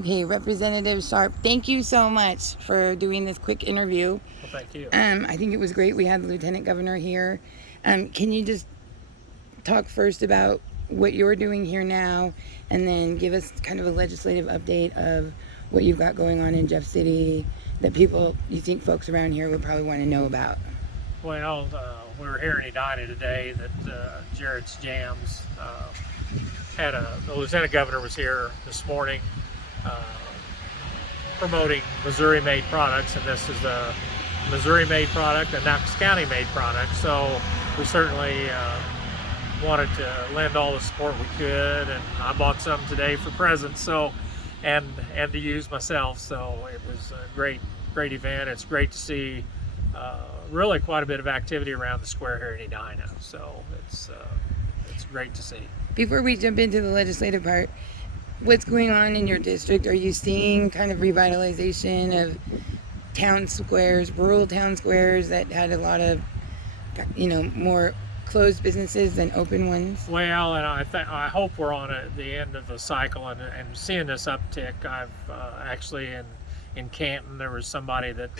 Okay, Representative Sharpe, thank you so much for doing this quick interview. Well, thank you. I think it was great. We had the Lieutenant Governor here. Can you just talk first about what you're doing here now, and then give us kind of a legislative update of what you've got going on in Jeff City that you think folks around here would probably want to know about? Well, we were here in Edina today that Jared's Jams the Lieutenant Governor was here this morning uh, promoting Missouri-made products, and this is a Missouri-made product, a Knox County-made product. So we certainly wanted to lend all the support we could, and I bought some today for presents. So, and to use myself. So it was a great event. It's great to see really quite a bit of activity around the square here in Edina. So it's great to see. Before we jump into the legislative part, what's going on in your district? Are you seeing kind of revitalization of town squares, rural town squares that had a lot of, more closed businesses than open ones? Well, and I hope we're on the end of a cycle and seeing this uptick. I've actually in Canton, there was somebody that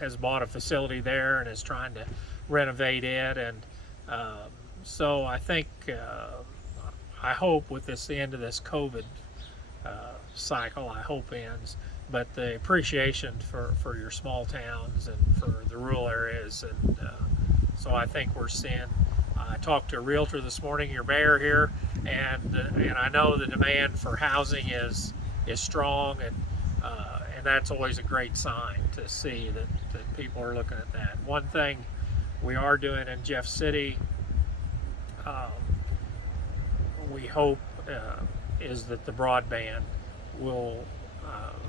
has bought a facility there and is trying to renovate it, and so I think I hope with the end of this COVID cycle, I hope ends, but the appreciation for your small towns and for the rural areas, and so I think we're seeing. I talked to a realtor this morning, your mayor here, and I know the demand for housing is strong, and that's always a great sign to see that people are looking at that. One thing we are doing in Jeff City, we hope is that the broadband will.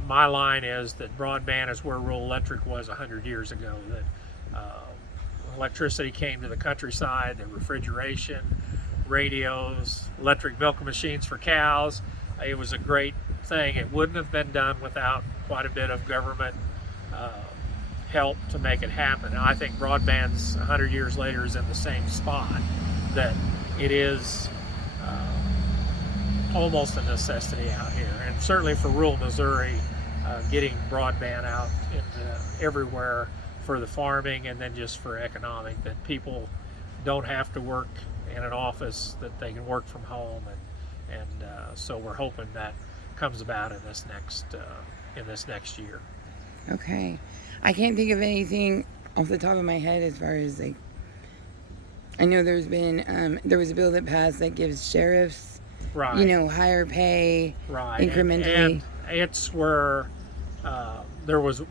My line is that broadband is where rural electric was 100 years ago. That electricity came to the countryside, the refrigeration, radios, electric milk machines for cows. It was a great thing. It wouldn't have been done without quite a bit of government help to make it happen. And I think broadband's 100 years later is in the same spot, that it is almost a necessity out here. And certainly for rural Missouri, getting broadband out into everywhere for the farming and then just for economic, that people don't have to work in an office, that they can work from home, and so we're hoping that comes about in this next year. Okay. I can't think of anything off the top of my head as far as I know there was a bill that passed that gives sheriffs, Right. Higher pay, Right. incrementally. And it's where there was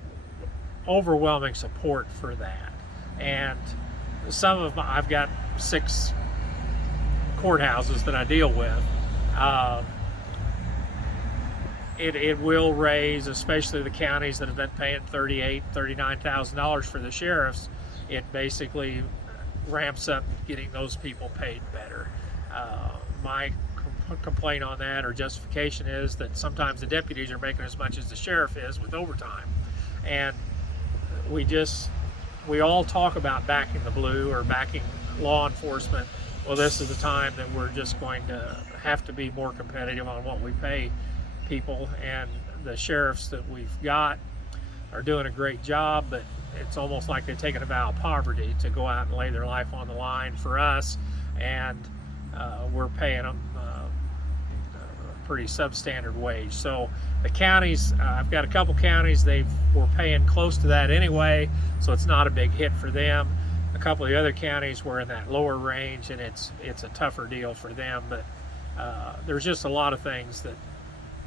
overwhelming support for that. And I've got 6 courthouses that I deal with. It will raise, especially the counties that have been paying $38,000, $39,000 for the sheriffs. It basically ramps up getting those people paid better. My complaint on that, or justification, is that sometimes the deputies are making as much as the sheriff is with overtime, and we all talk about backing the blue or backing law enforcement. Well, this is the time that we're just going to have to be more competitive on what we pay people, and the sheriffs that we've got are doing a great job, but it's almost like they've taken a vow of poverty to go out and lay their life on the line for us, and we're paying them a pretty substandard wage. So the counties, I've got a couple counties, we're paying close to that anyway, so it's not a big hit for them. A couple of the other counties were in that lower range, and it's a tougher deal for them, but there's just a lot of things that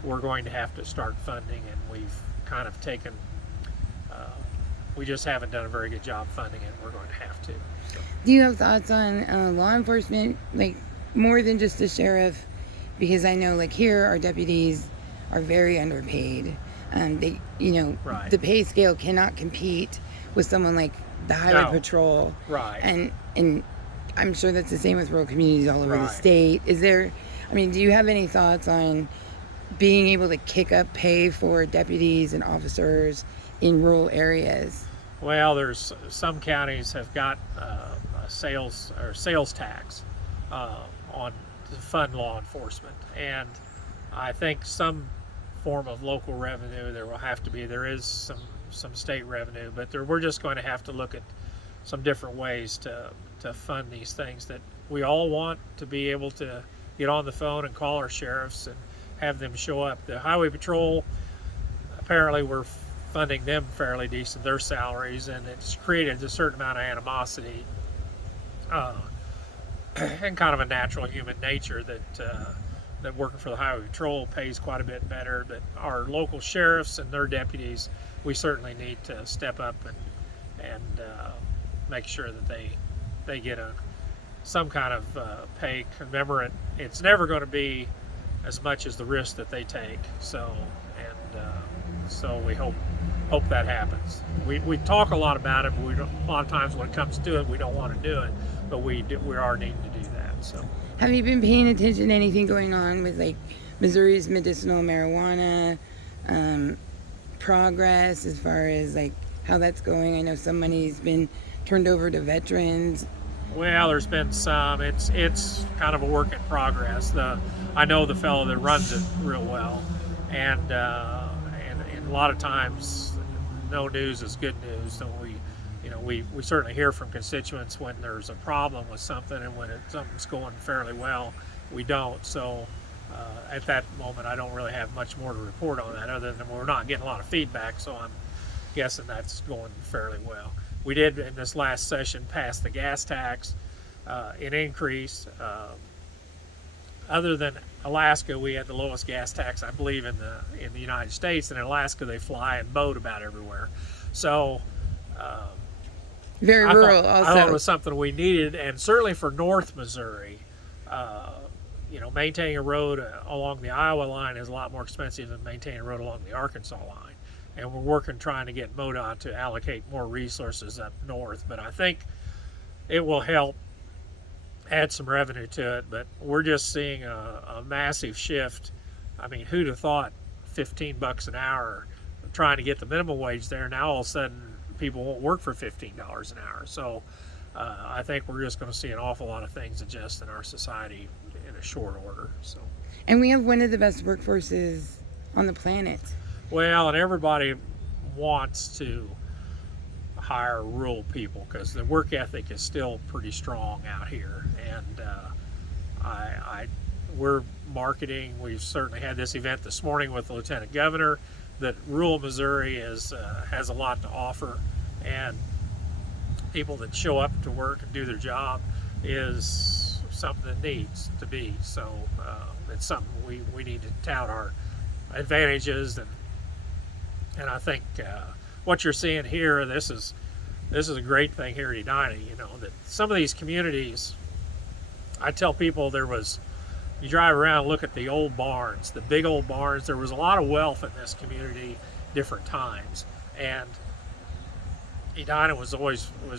we're going to have to start funding, and we've kind of taken, we just haven't done a very good job funding it. We're going to have to. So. Do you have thoughts on law enforcement, more than just the sheriff? Because I know, here, our deputies are very underpaid. They, Right. The pay scale cannot compete with someone like the highway patrol. Right. And I'm sure that's the same with rural communities all over the state. Do you have any thoughts on being able to kick up pay for deputies and officers in rural areas? Well, there's some counties have got a sales tax on to fund law enforcement, and I think some form of local revenue. There is some state revenue, but we're just going to have to look at some different ways to fund these things that we all want to be able to get on the phone and call our sheriffs and have them show up. The highway patrol, apparently we're funding them fairly decent, their salaries, and it's created a certain amount of animosity and kind of a natural human nature that working for the highway patrol pays quite a bit better. That our local sheriffs and their deputies, we certainly need to step up and make sure that they get some kind of pay. Remember, it's never going to be as much as the risk that they take. So we hope that happens. We talk a lot about it, but a lot of times when it comes to it, we don't want to do it. But we are needing to do that. So. Have you been paying attention to anything going on with like Missouri's medicinal marijuana progress as far as like how that's going? I know some money's been turned over to veterans. Well, there's been some. It's kind of a work in progress. I know the fellow that runs it real well, and a lot of times, no news is good news. So we certainly hear from constituents when there's a problem with something, and when something's going fairly well, we don't. So at that moment, I don't really have much more to report on that, other than we're not getting a lot of feedback. So I'm guessing that's going fairly well. We did in this last session pass the gas tax, an increase. Other than Alaska, we had the lowest gas tax, I believe, in the United States. And in Alaska, they fly and boat about everywhere. So very rural. I thought it was something we needed, and certainly for North Missouri, maintaining a road along the Iowa line is a lot more expensive than maintaining a road along the Arkansas line. And we're trying to get MoDOT to allocate more resources up north. But I think it will help add some revenue to it. But we're just seeing a massive shift. I mean, who'd have thought $15 an hour, trying to get the minimum wage there? Now all of a sudden people won't work for $15 an hour. So I think we're just going to see an awful lot of things adjust in our society in a short order. So. And we have one of the best workforces on the planet. Well, and everybody wants to hire rural people because the work ethic is still pretty strong out here. And we're marketing. We've certainly had this event this morning with the Lieutenant Governor that rural Missouri has a lot to offer, and people that show up to work and do their job is something that needs to be. So it's something we need to tout our advantages, and I think what you're seeing here, this is a great thing here at Edina. That some of these communities, I tell people you drive around and look at the old barns, the big old barns. There was a lot of wealth in this community, different times, and Edina was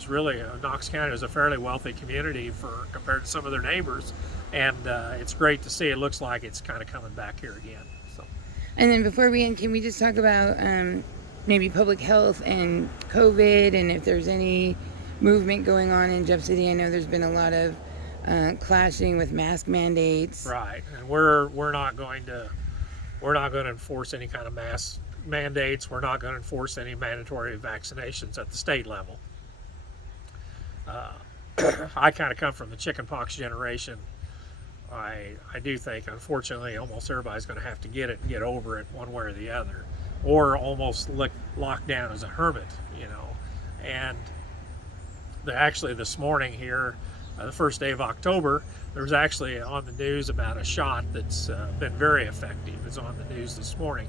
really Knox County was a fairly wealthy community compared to some of their neighbors, and it's great to see. It looks like it's kind of coming back here again. So. And then before we end, can we just talk about maybe public health and COVID, and if there's any movement going on in Jeff City? I know there's been a lot of clashing with mask mandates. Right, and we're not going to enforce any kind of mask mandates. We're not going to enforce any mandatory vaccinations at the state level. I kind of come from the chickenpox generation. I do think, unfortunately, almost everybody's going to have to get it and get over it one way or the other, or almost locked down as a hermit, And actually this morning here, the first day of October, there was actually on the news about a shot that's been very effective. It's on the news this morning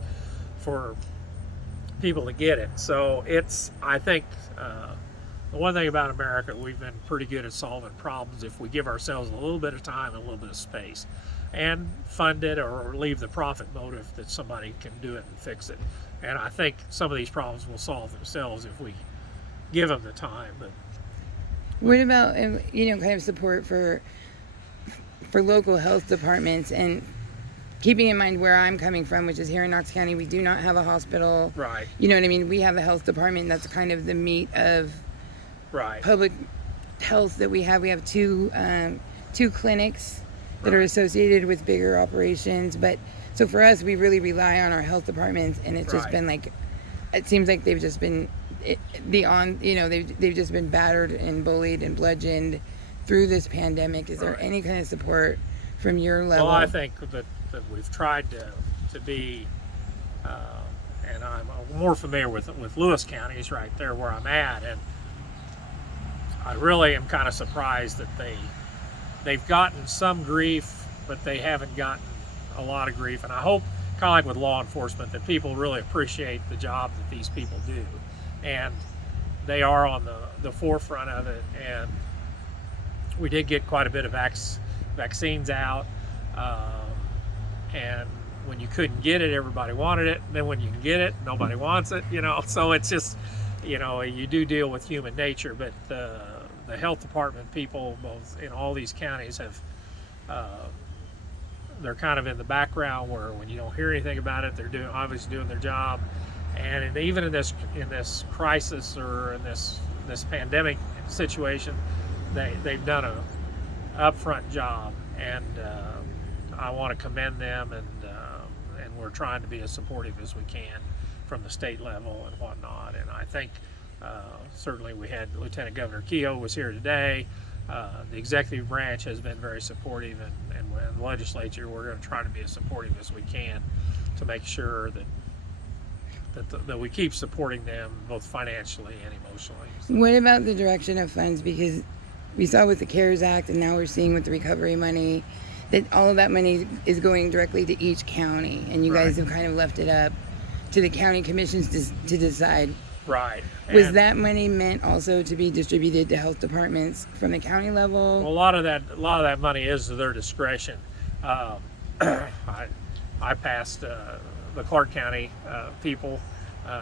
for people to get it. So I think the one thing about America, we've been pretty good at solving problems if we give ourselves a little bit of time and a little bit of space and fund it or leave the profit motive that somebody can do it and fix it. And I think some of these problems will solve themselves if we give them the time. But what about kind of support for local health departments, and keeping in mind where I'm coming from, which is here in Knox County, we do not have a hospital. Right. You know what I mean? We have a health department that's kind of the meat of public health that we have. We have two clinics that are associated with bigger operations, but So for us, we really rely on our health departments, and it's just Right. been like, it seems like they've just been they've just been battered and bullied and bludgeoned through this pandemic. Is there Right. any kind of support from your level? Well, I think that we've tried to be, and I'm more familiar with Lewis counties right there where I'm at, and I really am kind of surprised that they've gotten some grief, but they haven't gotten a lot of grief. And I hope, kind of like with law enforcement, that people really appreciate the job that these people do, and they are on the forefront of it. And we did get quite a bit of vaccines out, and when you couldn't get it, everybody wanted it. And then when you can get it, nobody wants it. So it's just, you do deal with human nature. But the health department people, both in all these counties, have they're kind of in the background, where when you don't hear anything about it, they're obviously doing their job. And even in this crisis, or in this pandemic situation, they've done a upfront job, and I want to commend them, and we're trying to be as supportive as we can from the state level and whatnot. And I think certainly we had Lieutenant Governor Kehoe was here today. The executive branch has been very supportive, and the legislature, we're going to try to be as supportive as we can to make sure that we keep supporting them both financially and emotionally. So. What about the direction of funds? Because we saw with the CARES Act, and now we're seeing with the recovery money, that all of that money is going directly to each county, and you guys have kind of left it up to the county commissions to decide. Right. Was that money meant also to be distributed to health departments from the county level? Well, a lot of that money is to their discretion. I passed the Clark County people,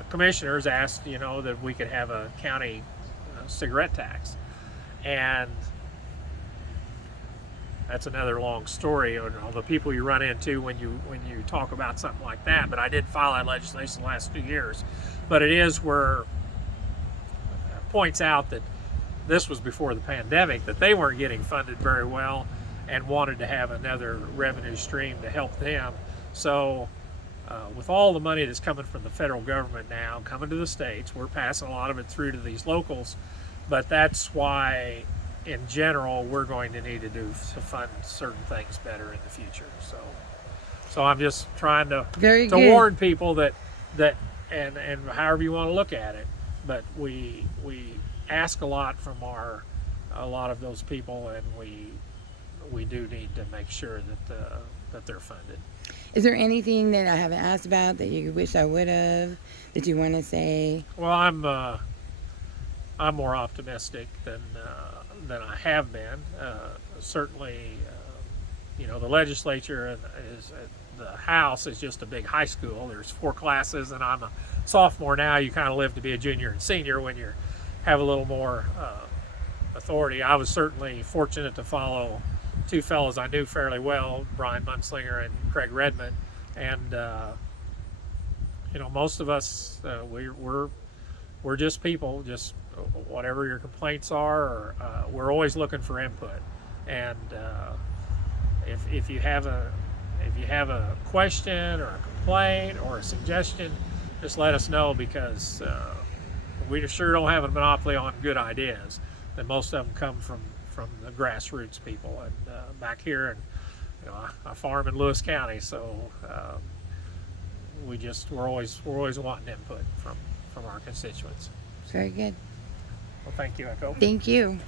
commissioners asked, that we could have a county cigarette tax, and that's another long story on all the people you run into when you talk about something like that. But I did file that legislation the last 2 years. But it is where it points out that this was before the pandemic, that they weren't getting funded very well, and wanted to have another revenue stream to help them. So with all the money that's coming from the federal government now coming to the states, we're passing a lot of it through to these locals. But that's why, in general, we're going to need to fund certain things better in the future. So I'm just trying to warn people that and however you want to look at it, but we ask a lot from a lot of those people, and we do need to make sure that they're funded. Is there anything that I haven't asked about that you wish I would have, that you want to say? Well, I'm more optimistic than I have been. Certainly, the legislature the House is just a big high school. There's 4 classes, and I'm a sophomore now. You kind of live to be a junior and senior when you have a little more authority. I was certainly fortunate to follow 2 fellows I knew fairly well, Brian Munslinger and Craig Redmond, and most of us we're just people, just whatever your complaints are, or we're always looking for input. And if you have a question or a complaint or a suggestion, just let us know, because we sure don't have a monopoly on good ideas. And most of them come from the grassroots people. And back here, and I farm in Lewis County, so we're always wanting input from our constituents. Very good. Well, thank you, Echo. Thank you.